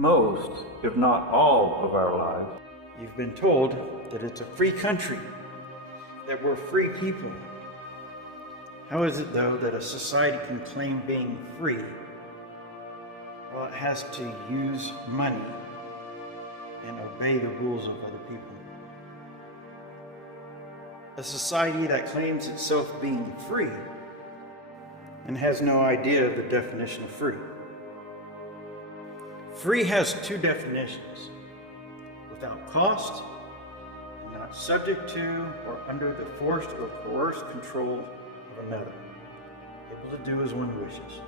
most, if not all, of our lives. You've been told that it's a free country, that we're free people. How is it, though, that a society can claim being free while it has to use money and obey the rules of other people? A society that claims itself being free and has no idea of the definition of free. Free has two definitions: without cost, and not subject to or under the forced or coerced control of another, able to do as one wishes.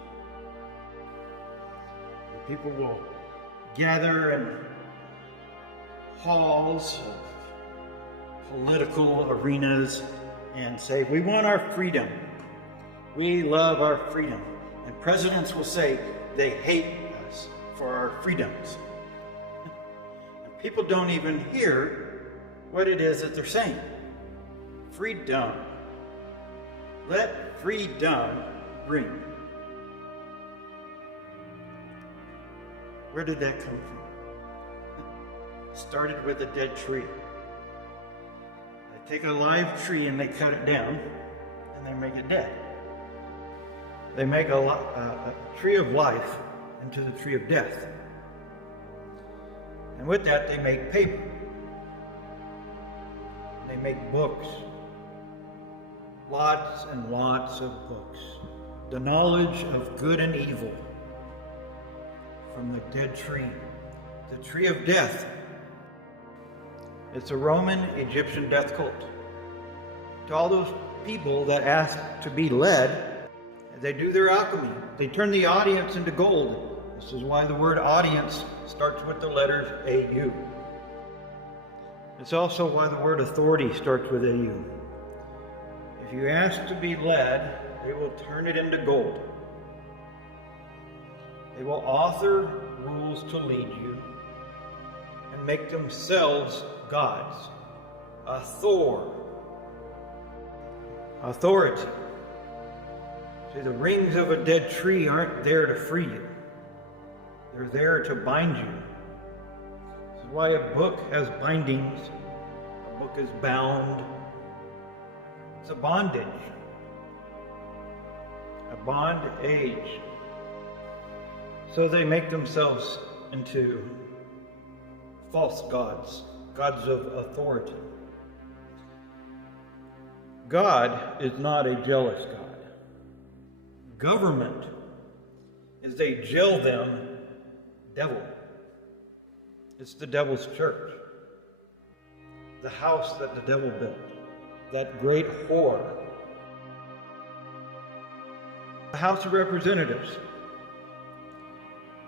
And people will gather in halls of political arenas and say, we want our freedom. We love our freedom. And presidents will say they hate us for our freedoms. And people don't even hear what it is that they're saying. Freedom. Let freedom ring. Where did that come from? It started with a dead tree. They take a live tree and they cut it down and they make it dead. They make a tree of life into the tree of death. And with that, they make paper. They make books. Lots and lots of books. The knowledge of good and evil from the dead tree. The tree of death. It's a Roman Egyptian death cult. To all those people that ask to be led, they do their alchemy. They turn the audience into gold. This is why the word audience starts with the letters AU. It's also why the word authority starts with AU. If you ask to be led, they will turn it into gold. They will author rules to lead you and make themselves gods. Authority. See, the rings of a dead tree aren't there to free you. They're there to bind you. This is why a book has bindings. A book is bound. It's a bondage. A bondage. So they make themselves into false gods. Gods of authority. God is not a jealous God. Government is a jail them devil. It's the devil's church. The house that the devil built. That great whore. The House of Representatives.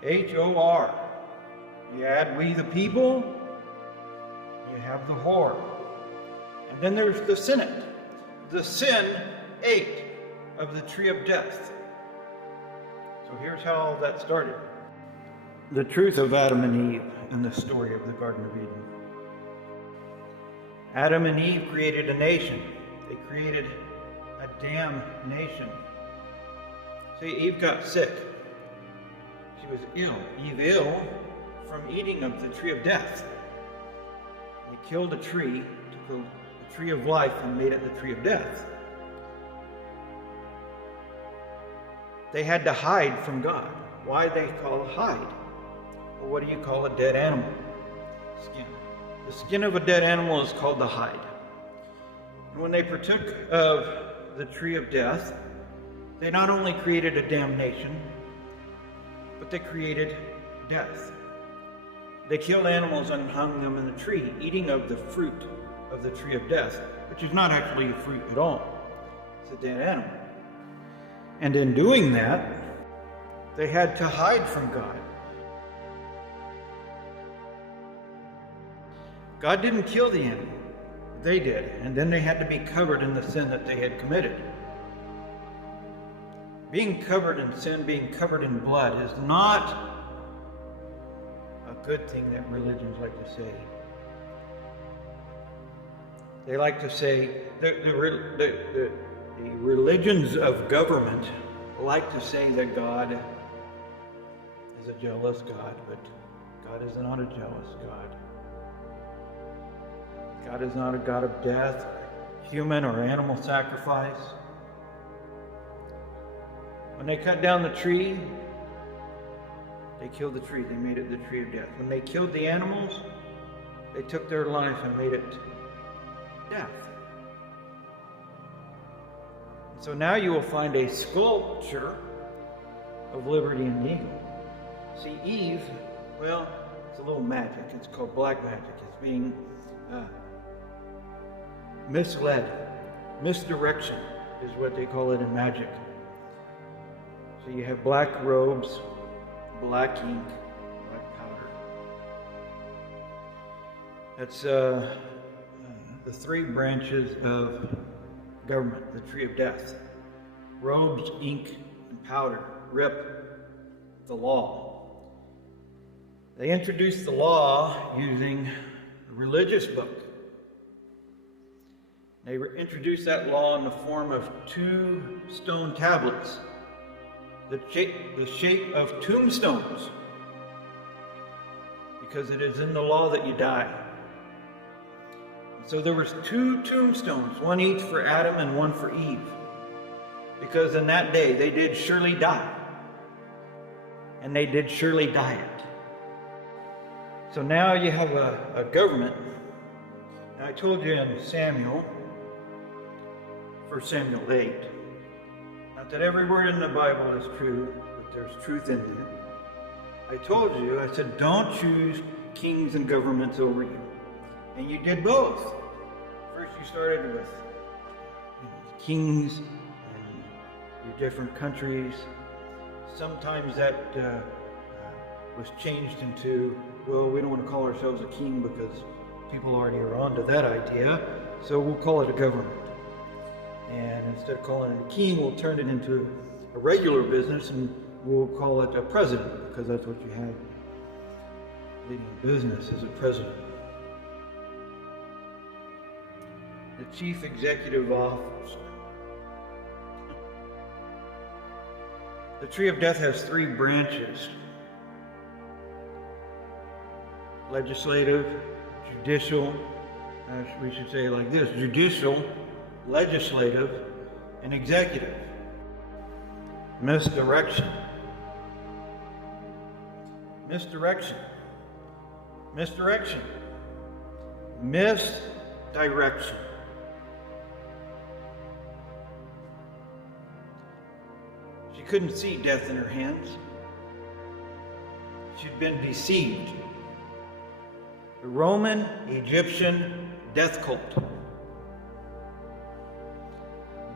HOR. You add we the people, you have the whore. And then there's the Senate. The sin ate of the tree of death. So here's how all that started. The truth of Adam and Eve in the story of the Garden of Eden. Adam and Eve created a nation. They created a damn nation. See, Eve got sick. She was ill. Eve ill from eating of the tree of death. They killed a tree, took the tree of life and made it the tree of death. They had to hide from God. Why they call hide? Well, what do you call a dead animal? Skin. The skin of a dead animal is called the hide. And when they partook of the tree of death, they not only created a damnation, but they created death. They killed animals and hung them in a tree, eating of the fruit of the tree of death, which is not actually a fruit at all. It's a dead animal. And in doing that, they had to hide from God. God didn't kill the animal. They did. And then they had to be covered in the sin that they had committed. Being covered in sin, being covered in blood is not a good thing that religions like to say. They like to say, the religions of government like to say that God is a jealous God, but God is not a jealous God. God is not a God of death, human or animal sacrifice. When they cut down the tree, they killed the tree. They made it the tree of death. When they killed the animals, they took their life and made it death. So now you will find a sculpture of liberty and the eagle. See, Eve, well, it's a little magic. It's called black magic. It's being misled. Misdirection is what they call it in magic. So you have black robes, black ink, black powder. That's the three branches of government, the tree of death. Robes, ink, and powder rip the law. They introduced the law using a religious book. They introduced that law in the form of 2 stone tablets, the shape of tombstones, because it is in the law that you die. So there was 2 tombstones, one each for Adam and one for Eve, because in that day they did surely die, and they did surely die it. So now you have a government. Now I told you in Samuel, 1 Samuel 8, not that every word in the Bible is true, but there's truth in it. I told you, I said, don't choose kings and governments over you. And you did both. First you started with kings and your different countries. Sometimes that was changed into, well, we don't want to call ourselves a king because people already are on to that idea, so we'll call it a government. And instead of calling it a king, we'll turn it into a regular business and we'll call it a president, because that's what you have leading business as a president. The chief executive officer. The tree of death has 3 branches: legislative, judicial, we should say it like this: judicial, legislative, and executive. Misdirection. Misdirection. Misdirection. Misdirection. She couldn't see death in her hands. She'd been deceived. The Roman, Egyptian death cult.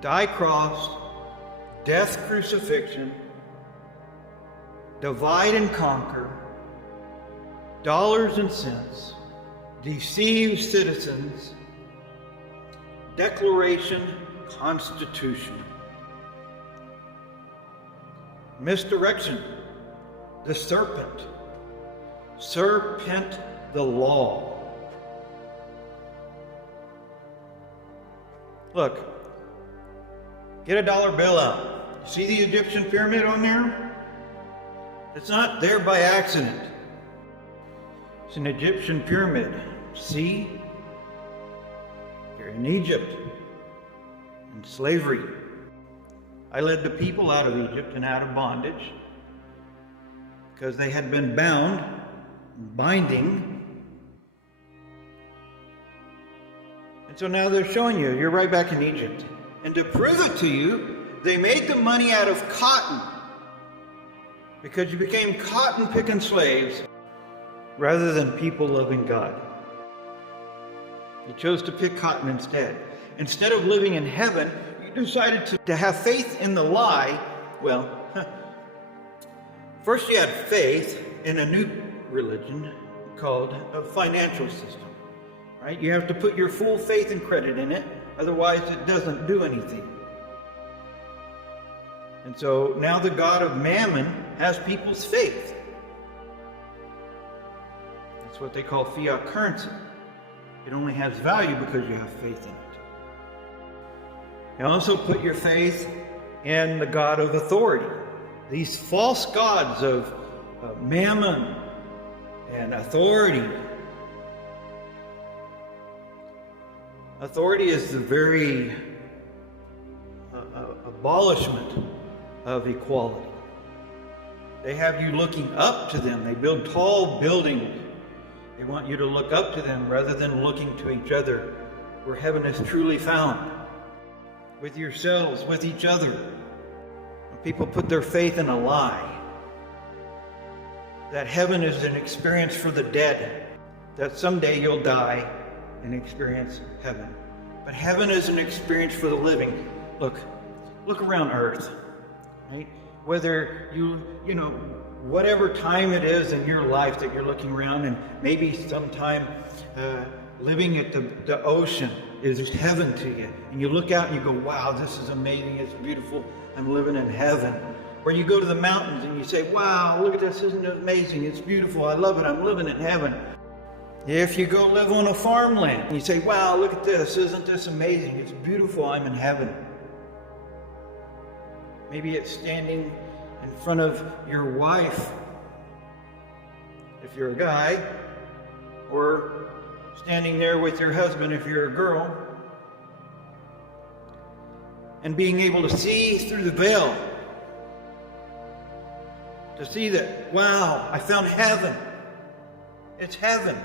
Die cross, death crucifixion, divide and conquer, dollars and cents, deceive citizens, declaration, constitution. Misdirection, the serpent, the law. Look, get a dollar bill out. See the Egyptian pyramid on there? It's not there by accident. It's an Egyptian pyramid. See? You're in Egypt, in slavery. I led the people out of Egypt and out of bondage because they had been bound, binding. And so now they're showing you, you're right back in Egypt. And to prove it to you, they made the money out of cotton, because you became cotton-picking slaves rather than people loving God. You chose to pick cotton instead. Instead of living in heaven, you decided to have faith in the lie. Well, first you had faith in a new religion called a financial system, right? You have to put your full faith and credit in it, otherwise it doesn't do anything. And so now the God of Mammon has people's faith. That's what they call fiat currency. It only has value because you have faith in it. You also put your faith in the God of authority. These false gods of Mammon and and authority. Authority is the very abolishment of equality. They have you looking up to them. They build tall buildings. They want you to look up to them rather than looking to each other, where heaven is truly found. With yourselves, with each other. When people put their faith in a lie, that heaven is an experience for the dead, that someday you'll die and experience heaven. But heaven is an experience for the living. Look around earth, right? Whether whatever time it is in your life that you're looking around, and maybe sometime living at the ocean is heaven to you. And you look out and you go, wow, this is amazing, it's beautiful, I'm living in heaven. Or you go to the mountains and you say, wow, look at this, isn't it amazing, it's beautiful, I love it, I'm living in heaven. If you go live on a farmland and you say, wow, look at this, isn't this amazing, it's beautiful, I'm in heaven. Maybe it's standing in front of your wife, if you're a guy, or standing there with your husband if you're a girl, and being able to see through the veil, to see that, wow, I found heaven. It's heaven.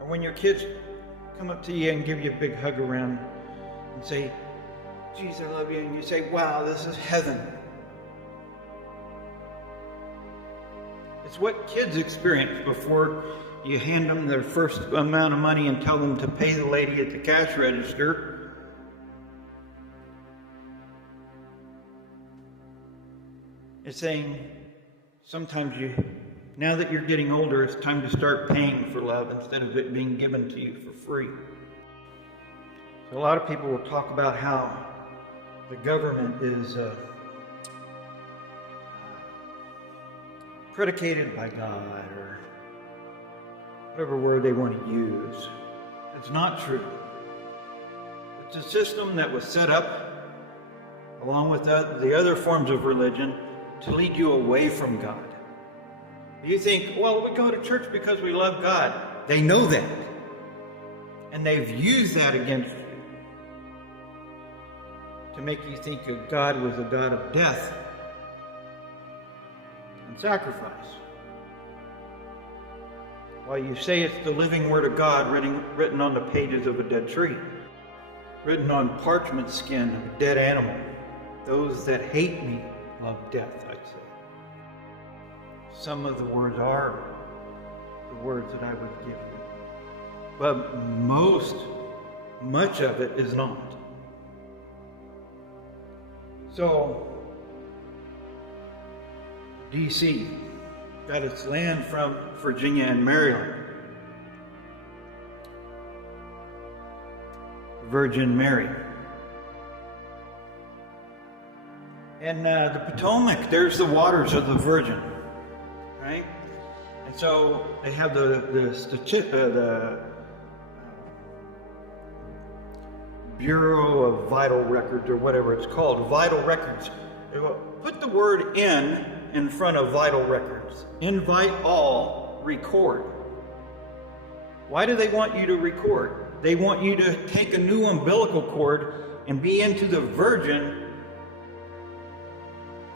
Or when your kids come up to you and give you a big hug around and say, geez, I love you, and you say, wow, this is heaven. It's what kids experience before you hand them their first amount of money and tell them to pay the lady at the cash register. It's saying, sometimes now that you're getting older, it's time to start paying for love instead of it being given to you for free. So a lot of people will talk about how the government is predicated by God, or whatever word they want to use. It's not true. It's a system that was set up, along with the other forms of religion, to lead you away from God. You think, well, we go to church because we love God. They know that. And they've used that against you to make you think that God was a God of death and sacrifice. While you say it's the living Word of God written on the pages of a dead tree, written on parchment skin of a dead animal. Those that hate me love death, I'd say. Some of the words are the words that I would give you. But much of it is not. So, D.C. got its land from Virginia and Maryland. Virgin Mary. And the Potomac, there's the waters of the Virgin, right? And so they have the Bureau of Vital Records, or whatever it's called, Vital Records. They will put the word in front of Vital Records. Invite all, record. Why do they want you to record? They want you to take a new umbilical cord and be into the Virgin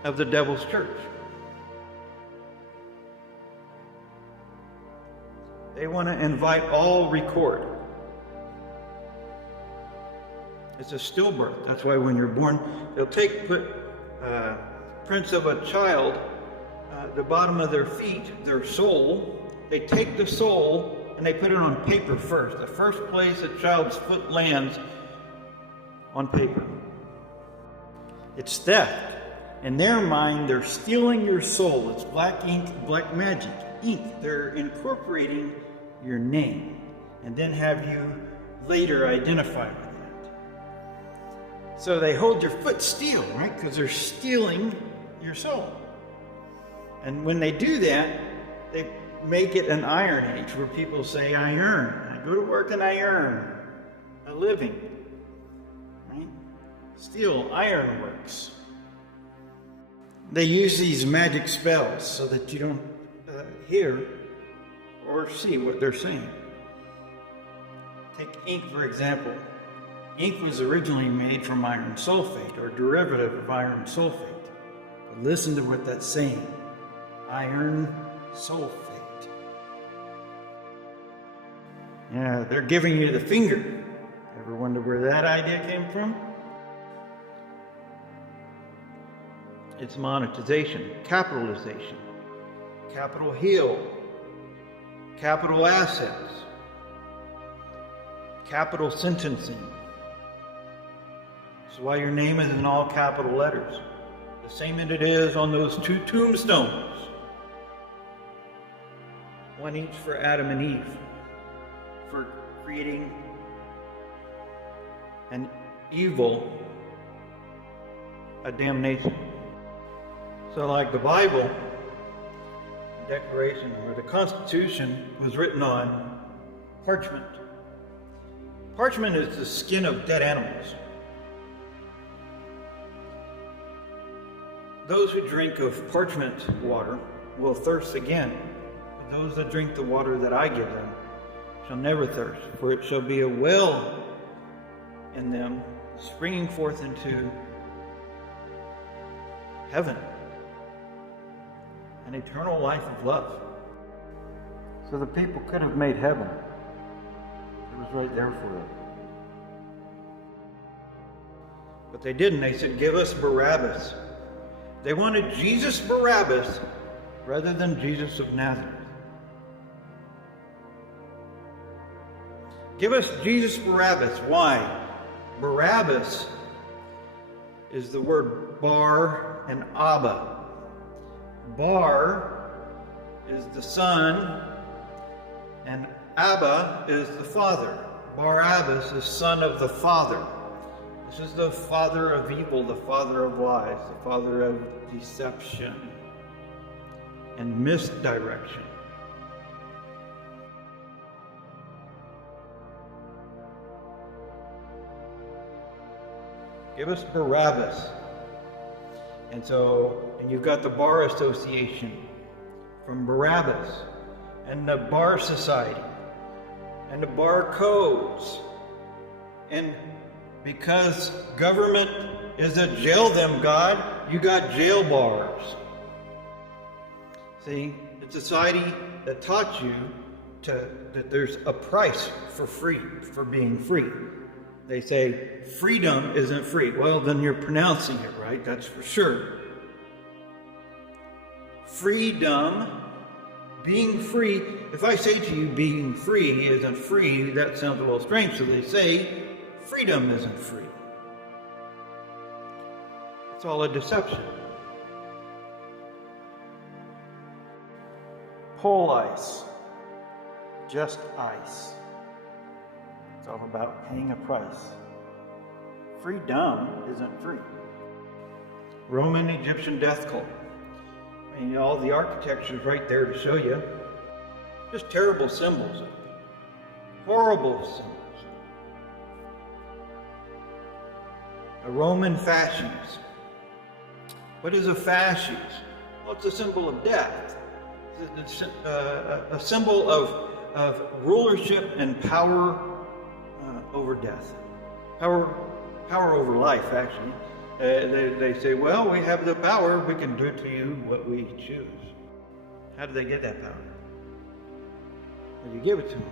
of the devil's church. They want to invite all, record. It's a stillbirth. That's why when you're born, they'll put prints of a child, the bottom of their feet, their soul. They take the soul and they put it on paper first. The first place a child's foot lands, on paper. It's theft. In their mind, they're stealing your soul. It's black ink, black magic ink. They're incorporating your name and then have you later identify with that. So they hold your foot still, right? Because they're stealing your soul. And when they do that, they make it an iron age where people say, I earn. I go to work and I earn a living. Right? Steel, ironworks. They use these magic spells so that you don't hear or see what they're saying. Take ink, for example. Ink was originally made from iron sulfate, or derivative of iron sulfate. But listen to what that's saying. Iron sulfate. Yeah, they're giving you the finger. Ever wonder where that idea came from? It's monetization, capitalization, Capitol Hill, capital assets, capital sentencing. That's why your name is in all capital letters. The same as it is on those 2 tombstones. One each for Adam and Eve, for creating an evil, a damnation. So like the Bible, the Declaration, or the Constitution was written on parchment. Parchment is the skin of dead animals. Those who drink of parchment water will thirst again, but those that drink the water that I give them shall never thirst, for it shall be a well in them, springing forth into heaven, an eternal life of love. So the people could have made heaven. It was right there for them. But they didn't. They said, give us Barabbas. They wanted Jesus Barabbas rather than Jesus of Nazareth. Give us Jesus Barabbas. Why? Barabbas is the word Bar and Abba. Bar is the son, and Abba is the father. Barabbas is son of the father. This is the father of evil, the father of lies, the father of deception and misdirection. Give us Barabbas. And you've got the Bar Association from Barabbas, and the Bar Society, and the Bar Codes. And because government is a jail them God, you got jail bars. See, it's a society that taught you that there's a price for being free. They say freedom isn't free. Well, then you're pronouncing it right, that's for sure. Freedom, being free. If I say to you being free isn't free, that sounds a little strange. So they say freedom isn't free. It's all a deception. Pole ice. Just ice. It's all about paying a price. Freedom isn't free. Roman Egyptian death cult. I mean, all the architecture is right there to show you. Just terrible symbols. Horrible symbols. A Roman fasces. What is a fasces? Well, it's a symbol of death. It's a symbol of rulership and power over death. Power over life, actually. They say, well, we have the power, we can do to you what we choose. How do they get that power? Well, you give it to them.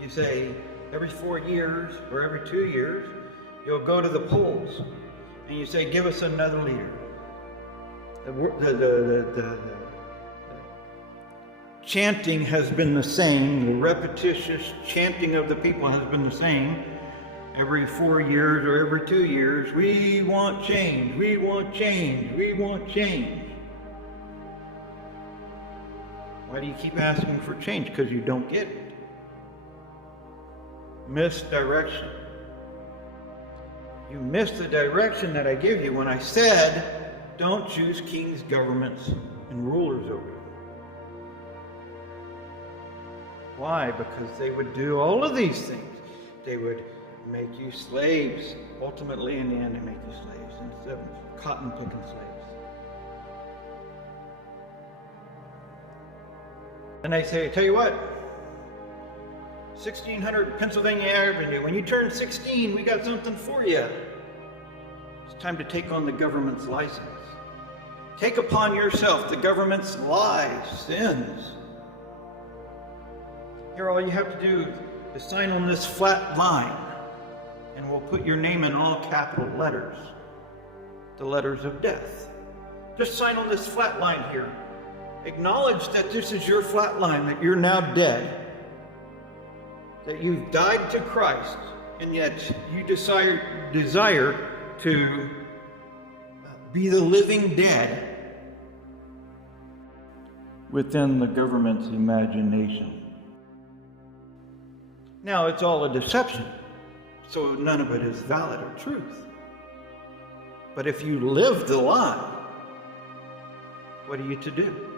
You say, every 4 years or every 2 years, you'll go to the polls and you say, give us another leader. The chanting has been the same, the repetitious chanting of the people has been the same. Every 4 years or every 2 years, we want change, we want change, we want change. Why do you keep asking for change? Because you don't get it. Misdirection. You missed the direction that I give you when I said, don't choose kings, governments, and rulers over you. Why? Because they would do all of these things. They would make you slaves. Ultimately, in the end, they make you slaves instead of cotton-picking slaves. And they say, tell you what, 1600 Pennsylvania Avenue. When you turn 16, we got something for you. It's time to take on the government's license. Take upon yourself the government's lies, sins. Here, all you have to do is sign on this flat line, and we'll put your name in all capital letters, the letters of death. Just sign on this flat line here. Acknowledge that this is your flat line, that you're now dead, that you've died to Christ, and yet you desire to be the living dead within the government's imagination. Now, it's all a deception, so none of it is valid or truth. But if you live the lie, what are you to do?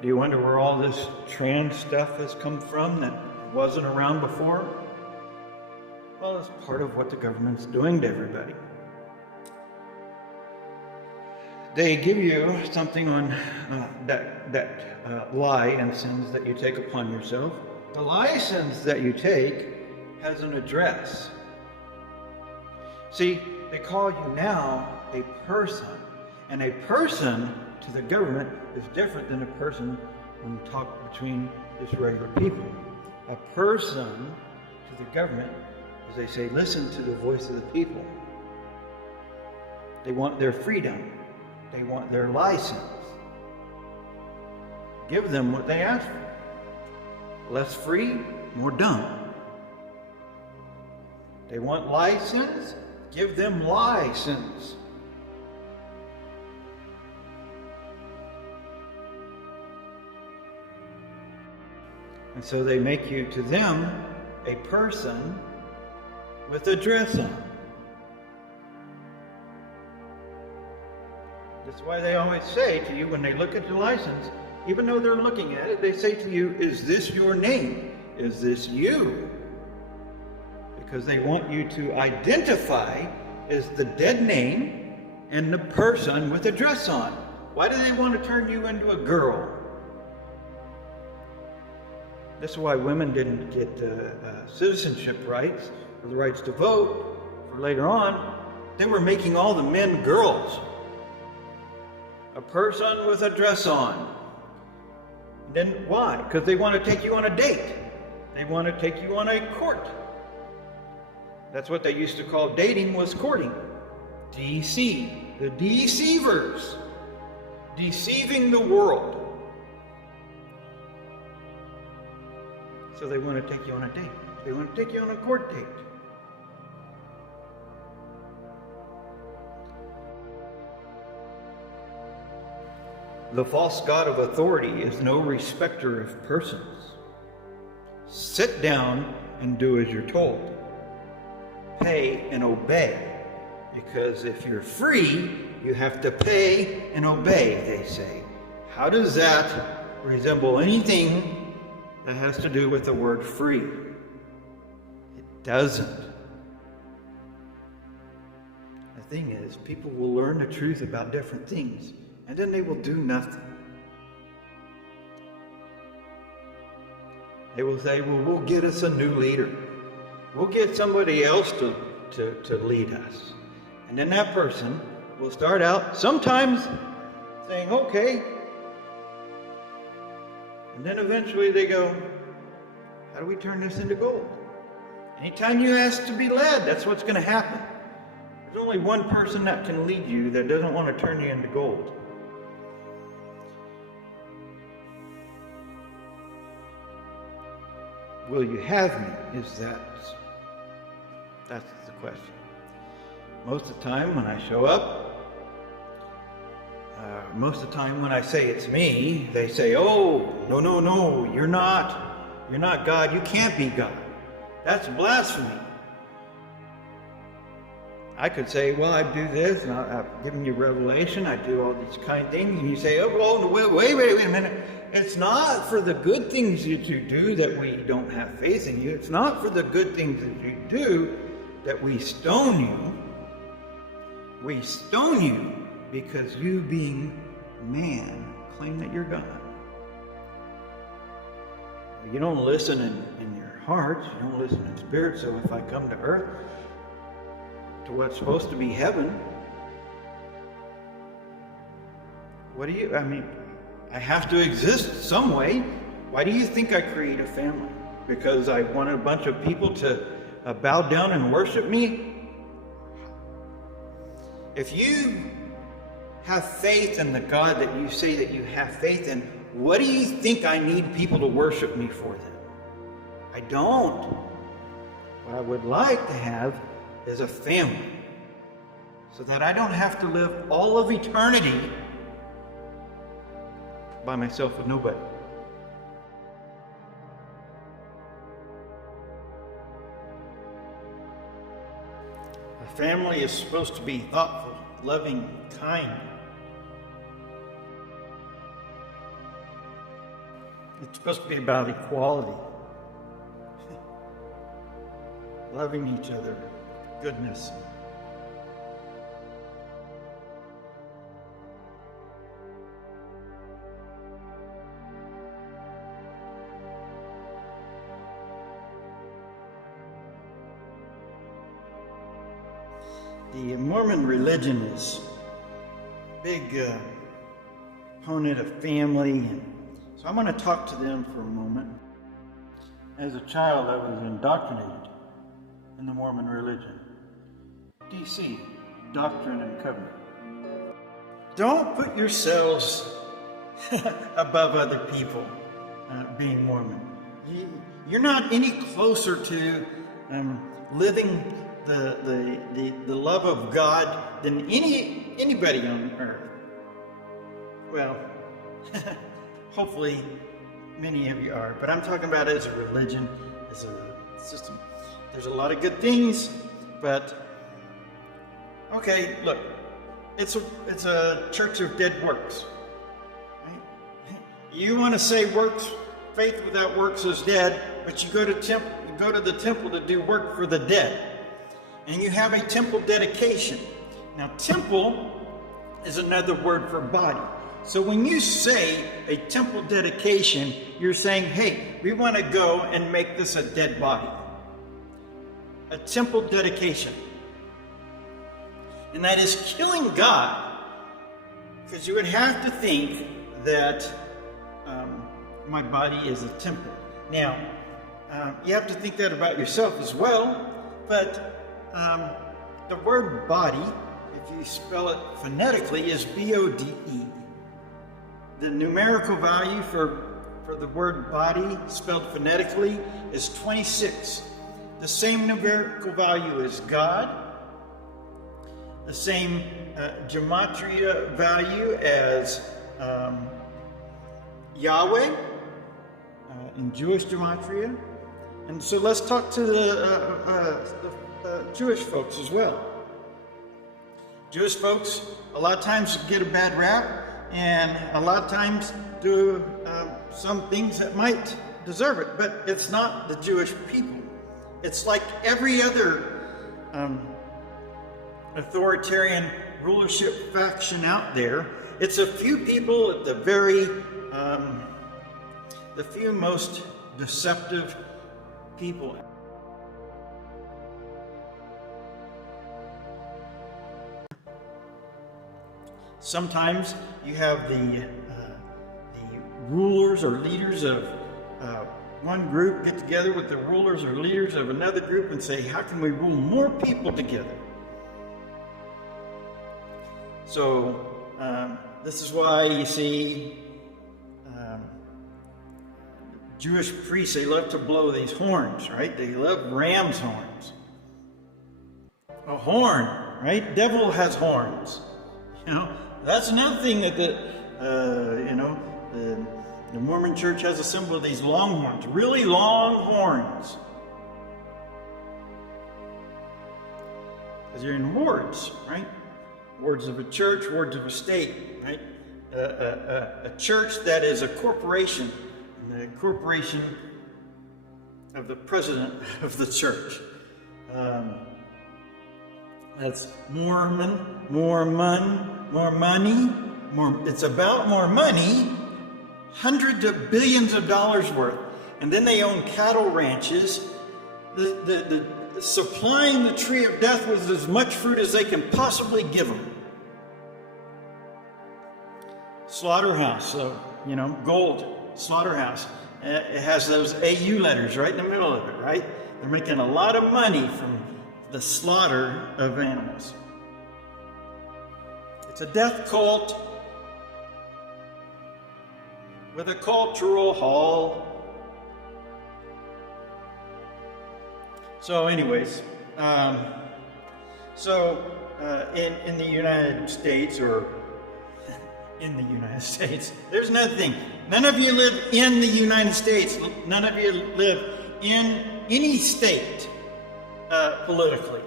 Do you wonder where all this trans stuff has come from that wasn't around before? Well, it's part of what the government's doing to everybody. They give you something on that lie and sins that you take upon yourself. The license that you take has an address. See, they call you now a person, and a person to the government is different than a person when you talk between just regular people. A person to the government, as they say, listen to the voice of the people. They want their freedom. They want their license. Give them what they ask for. Less free, more dumb. They want license, give them license. And so they make you, to them, a person with a dress on. That's why they always say to you when they look at your license, even though they're looking at it, they say to you, is this your name? Is this you? Because they want you to identify as the dead name and the person with a dress on. Why do they want to turn you into a girl? This is why women didn't get citizenship rights, or the rights to vote, for later on. They were making all the men girls. A person with a dress on. Then why? Because they want to take you on a date. They want to take you on a court. That's what they used to call dating, was courting. DC, the deceivers, deceiving the world. So they want to take you on a date. They want to take you on a court date. The false god of authority is no respecter of persons. Sit down and do as you're told. Pay and obey. Because if you're free, you have to pay and obey, they say. How does that resemble anything that has to do with the word free? It doesn't. The thing is, people will learn the truth about different things, and then they will do nothing. They will say, well, we'll get us a new leader. We'll get somebody else to lead us. And then that person will start out sometimes saying, okay. And then eventually they go, how do we turn this into gold? Anytime you ask to be led, that's what's going to happen. There's only one person that can lead you that doesn't want to turn you into gold. Will you have me? That's the question. Most of the time when I show up, most of the time when I say it's me, they say, oh, no, you're not God, you can't be God. That's blasphemy. I could say, well, I do this, and I've given you revelation, I do all these kind of things, and you say, oh, well, wait a minute. It's not for the good things that you do that we don't have faith in you. It's not for the good things that you do that we stone you. We stone you because you, being man, claim that you're God. You don't listen in your hearts, you don't listen in spirit. So if I come to earth, to what's supposed to be heaven, I have to exist some way. Why do you think I create a family? Because I wanted a bunch of people to bow down and worship me? If you have faith in the God that you say that you have faith in, what do you think I need people to worship me for then? I don't. What I would like to have is a family, so that I don't have to live all of eternity by myself with nobody. A family is supposed to be thoughtful, loving, kind. It's supposed to be about equality, loving each other, goodness. The Mormon religion is a big opponent of family, and so I'm going to talk to them for a moment. As a child, I was indoctrinated in the Mormon religion. DC, Doctrine and Covenant. Don't put yourselves above other people being Mormon. You're not any closer to living the love of God than anybody on earth. Well, hopefully many of you are, but I'm talking about as a religion, as a system. There's a lot of good things, but okay, look, it's a church of dead works. Right? You want to say works, faith without works is dead, but you go to the temple to do work for the dead. And you have a temple dedication. Now, temple is another word for body. So when you say a temple dedication, you're saying, hey, we want to go and make this a dead body. A temple dedication. And that is killing God. Because you would have to think that my body is a temple. Now, you have to think that about yourself as well, but the word body, if you spell it phonetically, is B-O-D-E. The numerical value for the word body, spelled phonetically, is 26. The same numerical value as God, the same gematria value as Yahweh in Jewish gematria. And so let's talk to the Jewish folks as well. Jewish folks a lot of times get a bad rap, and a lot of times do some things that might deserve it, but it's not the Jewish people. It's like every other authoritarian rulership faction out there. It's a few people at the few most deceptive people. Sometimes you have the rulers or leaders of one group get together with the rulers or leaders of another group and say, how can we rule more people together? So this is why you see Jewish priests, they love to blow these horns, right? They love ram's horns. A horn, right? Devil has horns. You know, that's another thing that the Mormon church has a symbol of these long horns, really long horns. Because you're in wards, right? Wards of a church, wards of a state, right? A church that is a corporation, and the corporation of the president of the church. That's Mormon, more money. It's about more money, hundreds of billions of dollars worth. and then they own cattle ranches, the supplying the tree of death with as much fruit as they can possibly give them. Slaughterhouse, so, gold, slaughterhouse. It has those AU letters right in the middle of it, right? They're making a lot of money from the slaughter of animals. It's a death cult with a cultural hall. So anyways, in the United States, or in the United States, there's nothing. None of you live in the United States. None of you live in any state politically.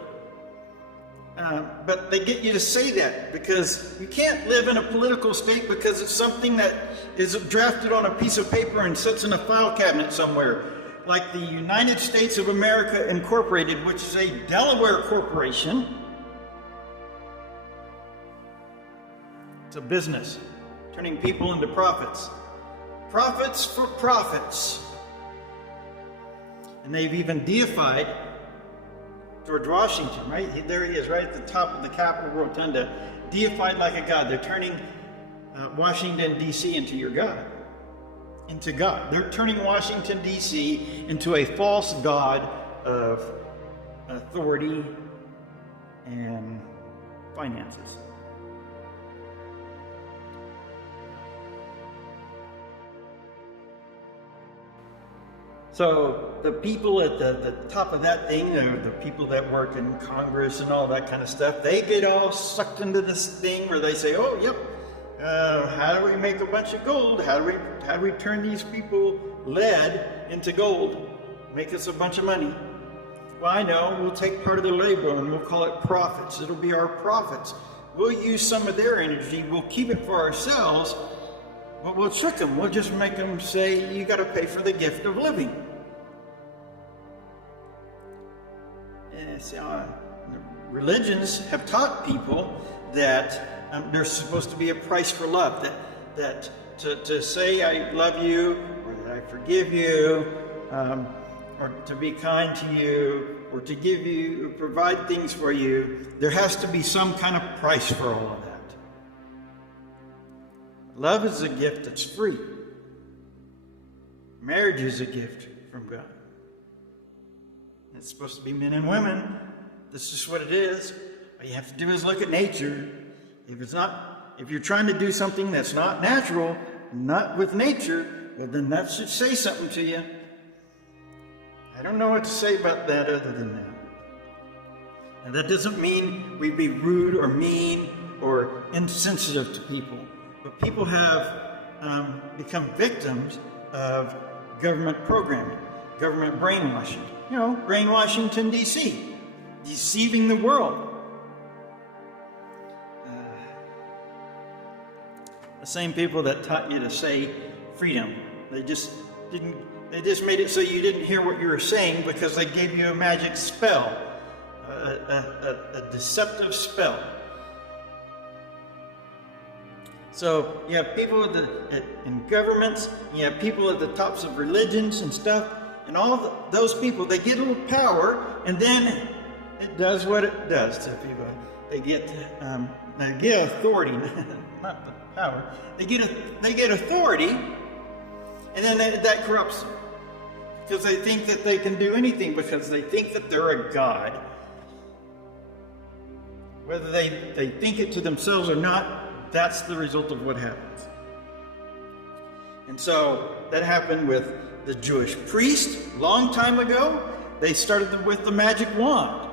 But they get you to say that because you can't live in a political state because it's something that is drafted on a piece of paper and sits in a file cabinet somewhere. Like the United States of America Incorporated, which is a Delaware corporation. It's a business, turning people into profits. Profits for profits. And they've even deified George Washington, right? There he is, right at the top of the Capitol Rotunda, deified like a god. They're turning Washington, D.C. into your god. Into God. They're turning Washington, D.C. into a false god of authority and finances. So the people at the top of that thing, the people that work in Congress and all that kind of stuff, they get all sucked into this thing where they say, oh, yep, how do we make a bunch of gold? How do we turn these people lead into gold? Make us a bunch of money. Well, I know, we'll take part of their labor and we'll call it profits. It'll be our profits. We'll use some of their energy, we'll keep it for ourselves, but we'll trick them. We'll just make them say, you got to pay for the gift of living. And religions have taught people that there's supposed to be a price for love. That to say I love you, or that I forgive you, or to be kind to you, or to give you, or provide things for you, there has to be some kind of price for all of that. Love is a gift that's free. Marriage is a gift from God. It's supposed to be men and women. This is what it is. All you have to do is look at nature. If you're trying to do something that's not natural, not with nature, well, then that should say something to you. I don't know what to say about that other than that. And that doesn't mean we be rude or mean or insensitive to people. But people have become victims of government programming, government brainwashing. Brainwashing D.C., deceiving the world. The same people that taught you to say freedom, they just made it so you didn't hear what you were saying because they gave you a magic spell, a deceptive spell. So you have people in governments, you have people at the tops of religions and stuff, and all those people, they get a little power, and then it does what it does to people. They get authority, not the power. They get authority, and then that corrupts them because they think that they can do anything because they think that they're a god. Whether they think it to themselves or not, that's the result of what happens. And so that happened with the Jewish priest a long time ago. They started with the magic wand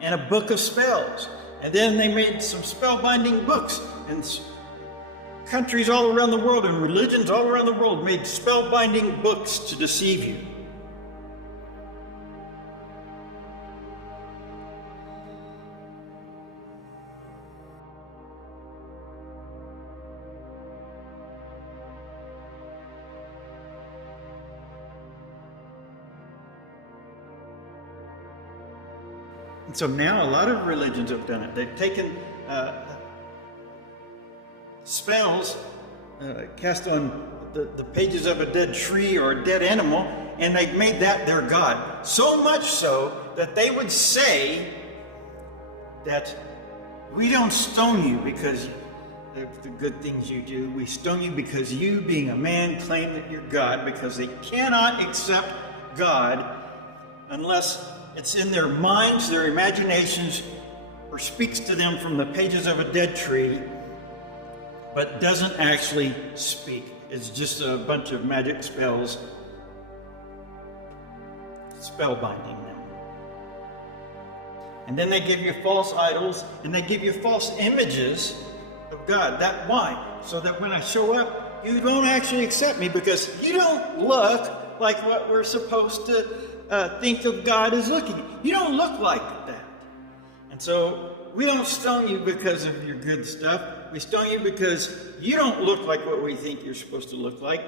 and a book of spells. And then they made some spellbinding books. And countries all around the world and religions all around the world made spellbinding books to deceive you. And so now a lot of religions have done it. They've taken spells cast on the pages of a dead tree or a dead animal, and they made that their God. So much so that they would say that we don't stone you because the good things you do. We stone you because you, being a man, claim that you're God, because they cannot accept God unless it's in their minds, their imaginations, or speaks to them from the pages of a dead tree, but doesn't actually speak. It's just a bunch of magic spells, spellbinding them. And then they give you false idols, and they give you false images of God. Why? So that when I show up, you don't actually accept me, because you don't look like what we're supposed to think of God as looking. You don't look like that. And so we don't stone you because of your good stuff. We stone you because you don't look like what we think you're supposed to look like.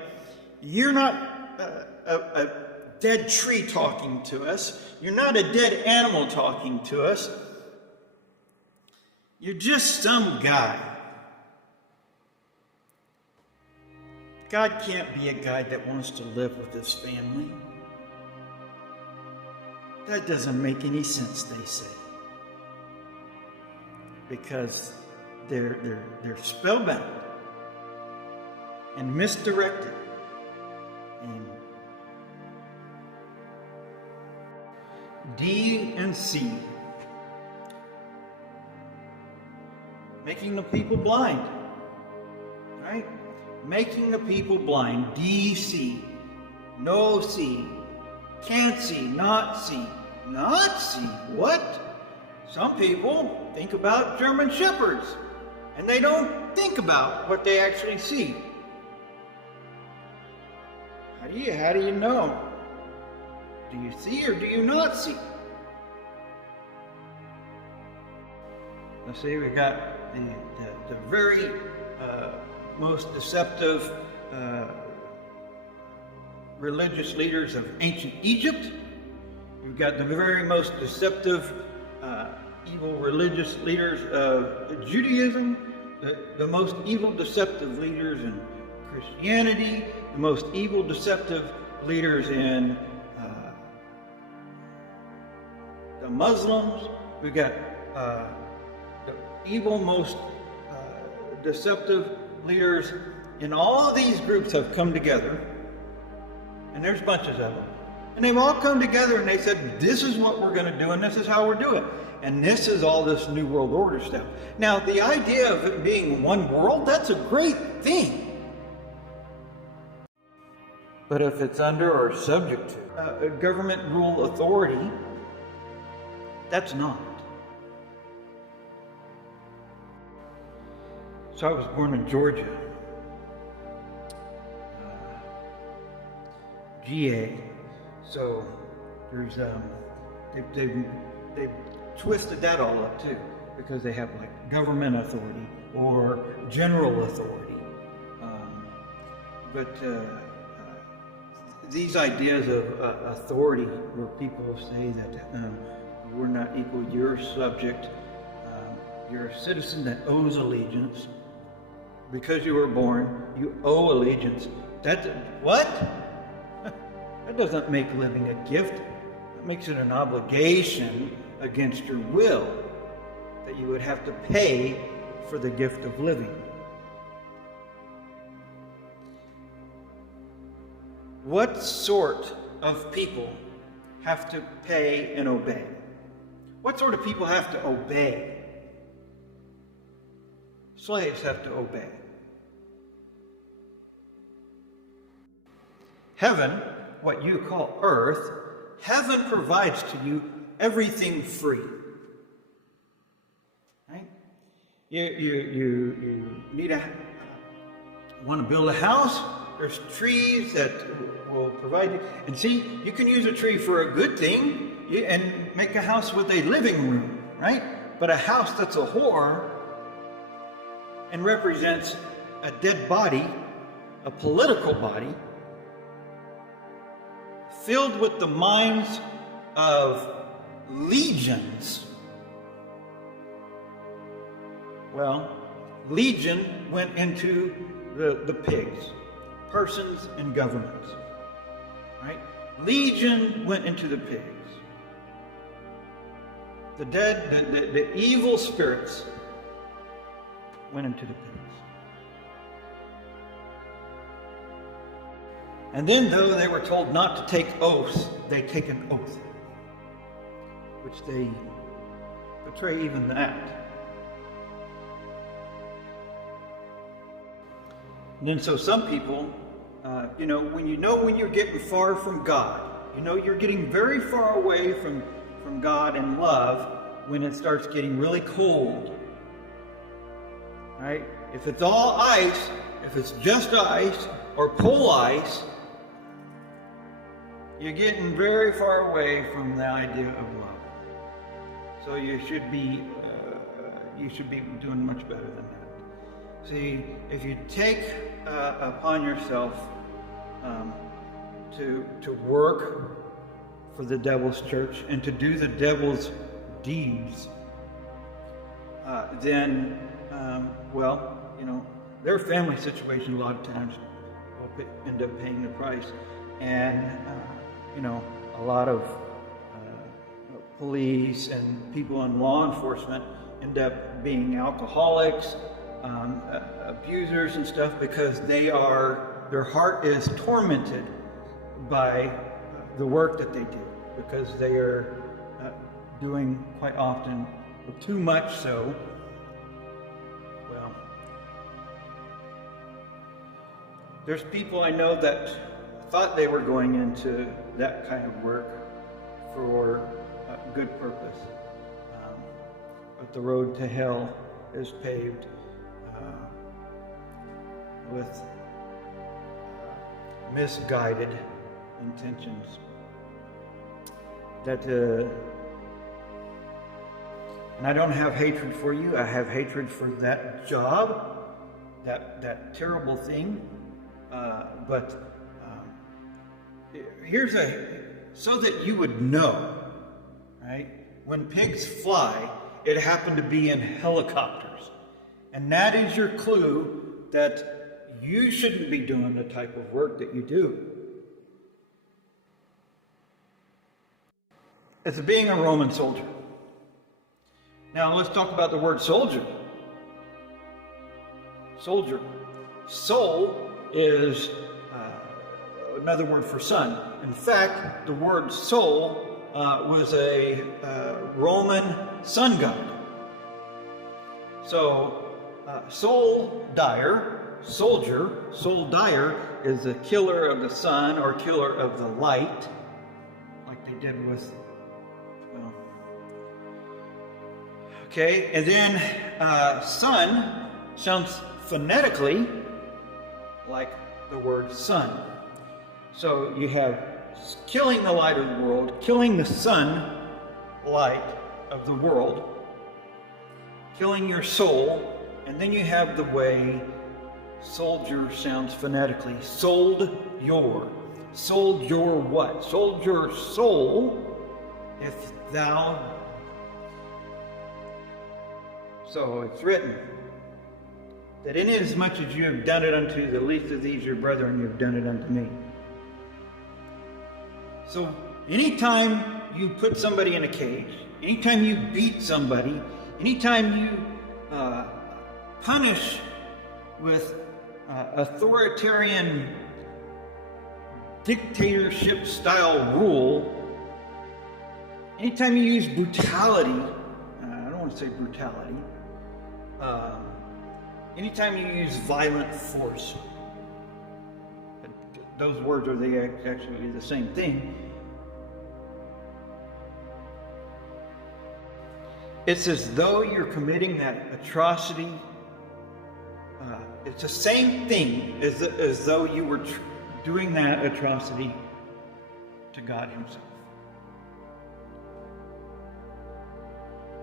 You're not a dead tree talking to us. You're not a dead animal talking to us. You're just some guy. God can't be a guy that wants to live with his family. That doesn't make any sense, they say. Because they're spellbound and misdirected. And D and C, making the people blind, right? Making the people blind. D, C, no see, can't see, not see. Not see? What? Some people think about German shepherds, and they don't think about what they actually see. How do you know? Do you see or do you not see? Let's see, we got the very most deceptive religious leaders of ancient Egypt. We've got the very most deceptive evil religious leaders of Judaism, the most evil deceptive leaders in Christianity, the most evil deceptive leaders in the Muslims. We've got the evil most deceptive leaders in all of these groups have come together, and there's bunches of them. And they've all come together and they said, this is what we're going to do and this is how we're doing it. And this is all this New World Order stuff. Now, the idea of it being one world, that's a great thing. But if it's under or subject to government rule authority, that's not. So I was born in Georgia. GA. So there's they've twisted that all up too, because they have like government authority or general authority. But these ideas of authority, where people say that we're not equal, you're a subject, you're a citizen that owes allegiance. Because you were born, you owe allegiance. What? That doesn't make living a gift. It makes it an obligation against your will that you would have to pay for the gift of living. What sort of people have to pay and obey? What sort of people have to obey? Slaves have to obey. Heaven, what you call earth, heaven provides to you everything free. Right? You need want to build a house? There's trees that will provide you. And see, you can use a tree for a good thing and make a house with a living room, right? But a house that's a whore and represents a dead body, a political body, filled with the minds of legions. Well, legion went into the pigs. persons and governments. Right? Legion went into the pigs. The dead, the evil spirits went into the pigs. And then, though they were told not to take oaths, they take an oath, which they betray even that. And then so some people, when you're getting far from God, you're getting very far away from God and love when it starts getting really cold. Right? If it's all ice, if it's just ice or pole ice, you're getting very far away from the idea of love. So you should be doing much better than that. See, if you take upon yourself to work for the devil's church and to do the devil's deeds, then their family situation a lot of times will end up paying the price, and a lot of police and people in law enforcement end up being alcoholics, abusers and stuff, because their heart is tormented by the work that they do, because they are doing quite often too much so. Well, there's people I know that thought they were going into that kind of work for a good purpose, but the road to hell is paved with misguided intentions. And I don't have hatred for you. I have hatred for that job, that terrible thing. But so that you would know, right? When pigs fly, it happened to be in helicopters. And that is your clue that you shouldn't be doing the type of work that you do. It's being a Roman soldier. Now let's talk about the word soldier. Soldier. Soul is another word for sun. In fact, the word soul was a Roman sun god. So, soul dire is a killer of the sun or killer of the light, like they did with, okay, and then sun sounds phonetically like the word sun. So you have killing the light of the world, killing the sun light of the world, killing your soul, and then you have the way soldier sounds phonetically. Sold your what? Sold your soul if thou. So it's written that inasmuch as you have done it unto the least of these your brethren, you have done it unto me. So anytime you put somebody in a cage, anytime you beat somebody, anytime you punish with authoritarian dictatorship style rule, anytime you use brutality, I don't want to say brutality, anytime you use violent force, those words are actually the same thing. It's as though you're committing that atrocity. It's the same thing as though you were doing that atrocity to God Himself.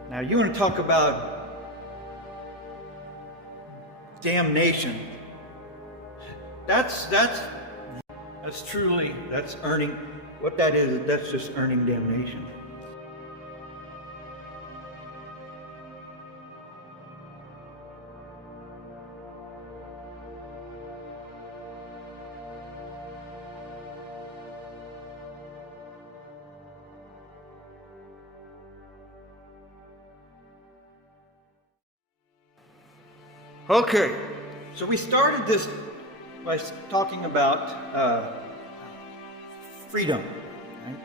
Now, you want to talk about damnation. That's earning, what that is, that's just earning damnation. Okay, so we started this by talking about freedom. Right?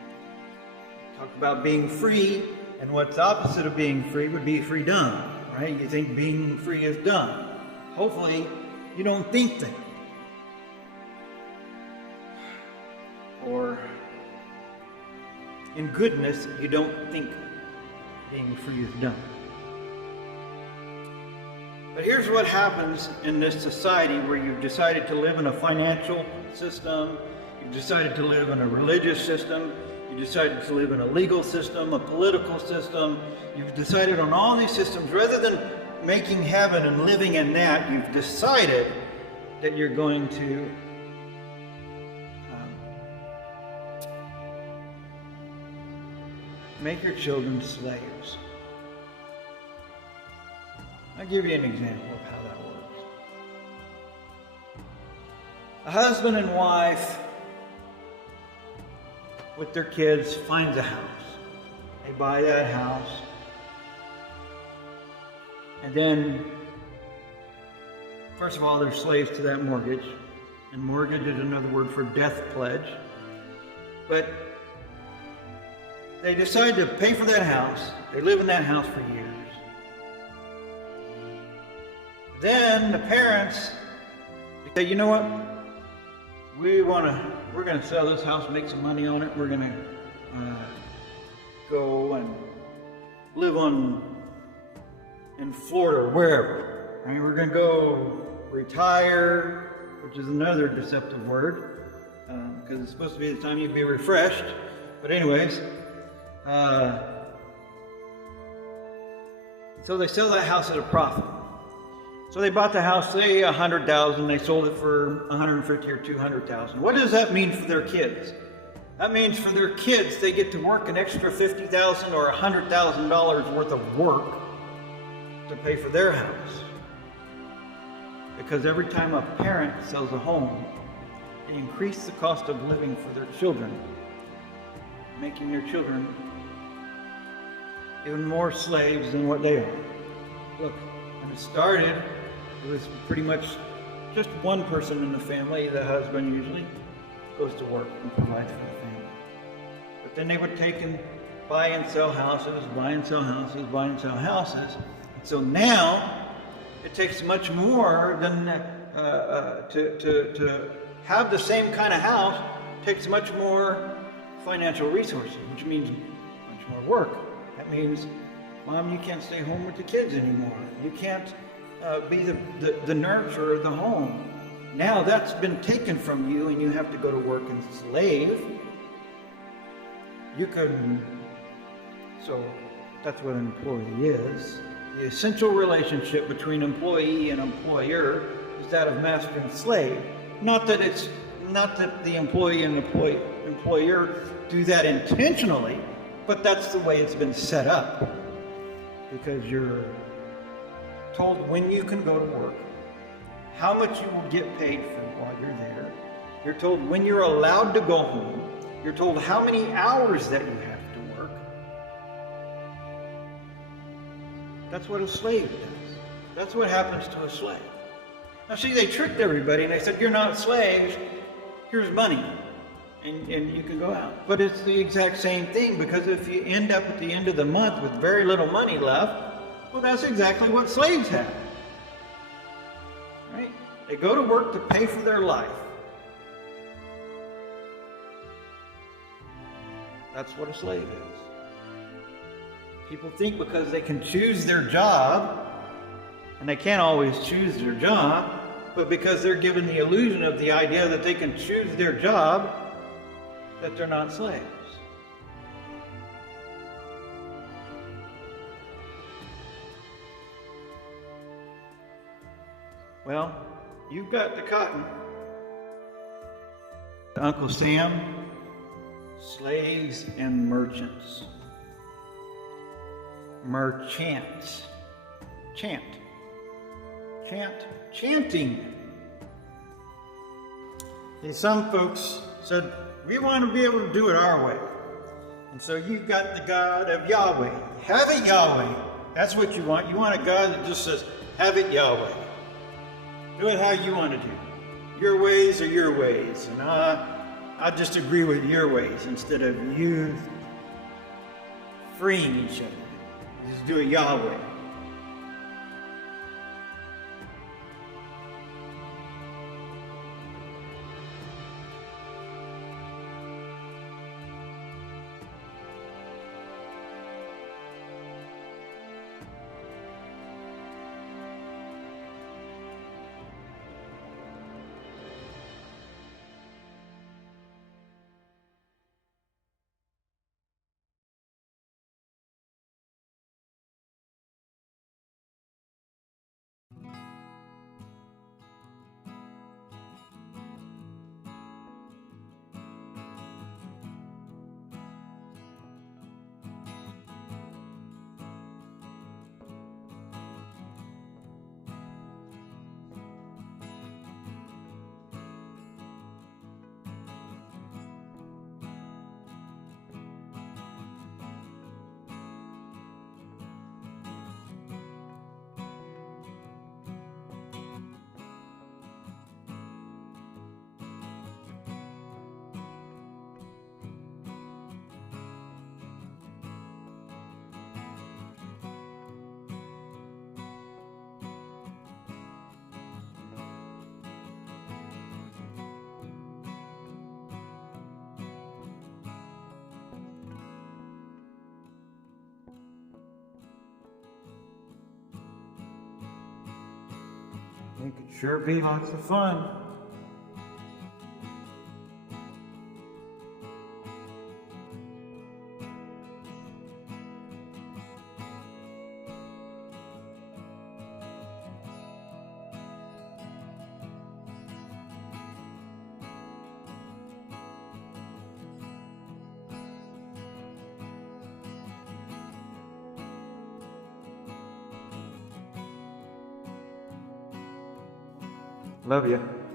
Talked about being free, and what's opposite of being free would be freedom. Right? You think being free is done. Hopefully, you don't think that. Or in goodness, you don't think being free is done. But here's what happens in this society where you've decided to live in a financial system, you've decided to live in a religious system, you've decided to live in a legal system, a political system, you've decided on all these systems. Rather than making heaven and living in that, you've decided that you're going to make your children slaves. I'll give you an example of how that works. A husband and wife with their kids finds a house. They buy that house. And then, first of all, they're slaves to that mortgage. And mortgage is another word for death pledge. But they decide to pay for that house. They live in that house for years. Then the parents say, you know what? We're going to sell this house, make some money on it. We're going to go and live in Florida or wherever. I mean, we're going to go retire, which is another deceptive word, because it's supposed to be the time you'd be refreshed. But anyways, so they sell that house at a profit. So they bought the house, say $100,000, they sold it for $150,000 or $200,000. What does that mean for their kids? That means for their kids, they get to work an extra $50,000 or $100,000 worth of work to pay for their house. Because every time a parent sells a home, they increase the cost of living for their children, making their children even more slaves than what they are. Look, when it started, it was pretty much just one person in the family. The husband usually goes to work and provides for the family. But then they would take and buy and sell houses, buy and sell houses, buy and sell houses. And so now it takes much more than to have the same kind of house. It takes much more financial resources, which means much more work. That means, Mom, you can't stay home with the kids anymore. You can't be the nurturer of the home. Now that's been taken from you and you have to go to work and slave. So that's what an employee is. The essential relationship between employee and employer is that of master and slave. Not that the employee and employer do that intentionally, but that's the way it's been set up. Because you're told when you can go to work, how much you will get paid for while you're there. You're told when you're allowed to go home. You're told how many hours that you have to work. That's what a slave does. That's what happens to a slave. Now see, they tricked everybody and they said, you're not slaves, here's money. And you can go out. But it's the exact same thing, because if you end up at the end of the month with very little money left, well, that's exactly what slaves have. Right? They go to work to pay for their life. That's what a slave is. People think because they can choose their job, and they can't always choose their job, but because they're given the illusion of the idea that they can choose their job, that they're not slaves. Well, you've got the cotton. Uncle Sam, slaves and merchants. Merchants. Chanting. See, some folks said, we want to be able to do it our way. And so you've got the God of Yahweh. Have it Yahweh. That's what you want. You want a God that just says, have it Yahweh. Do it how you want to do. Your ways are your ways, and I just agree with your ways instead of you freeing each other. Just do it Yahweh. It could sure be lots of fun. Love you.